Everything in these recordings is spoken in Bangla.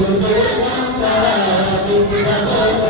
Thank you.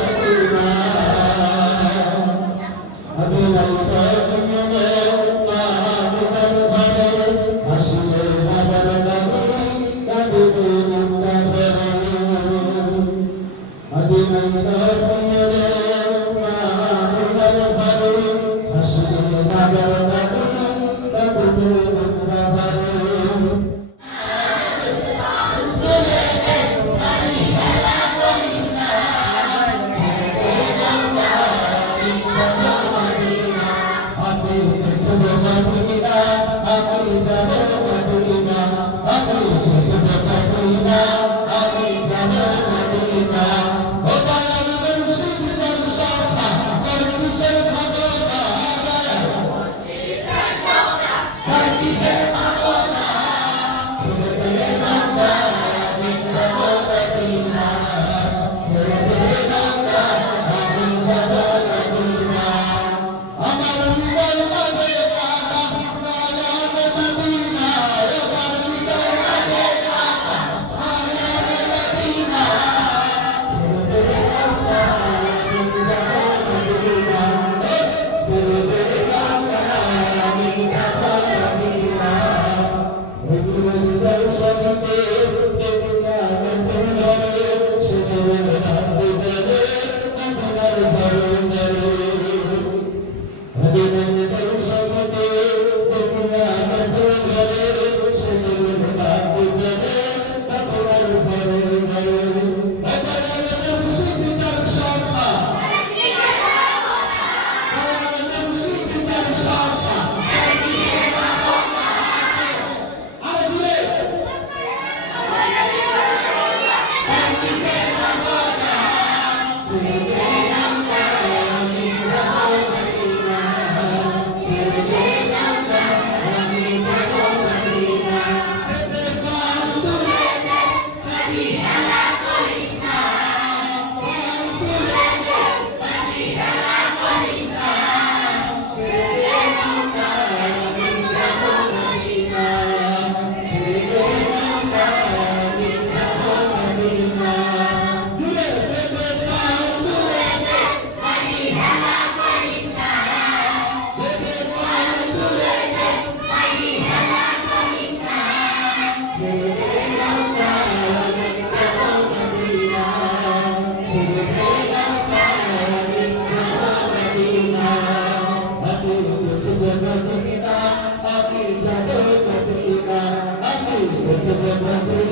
levantei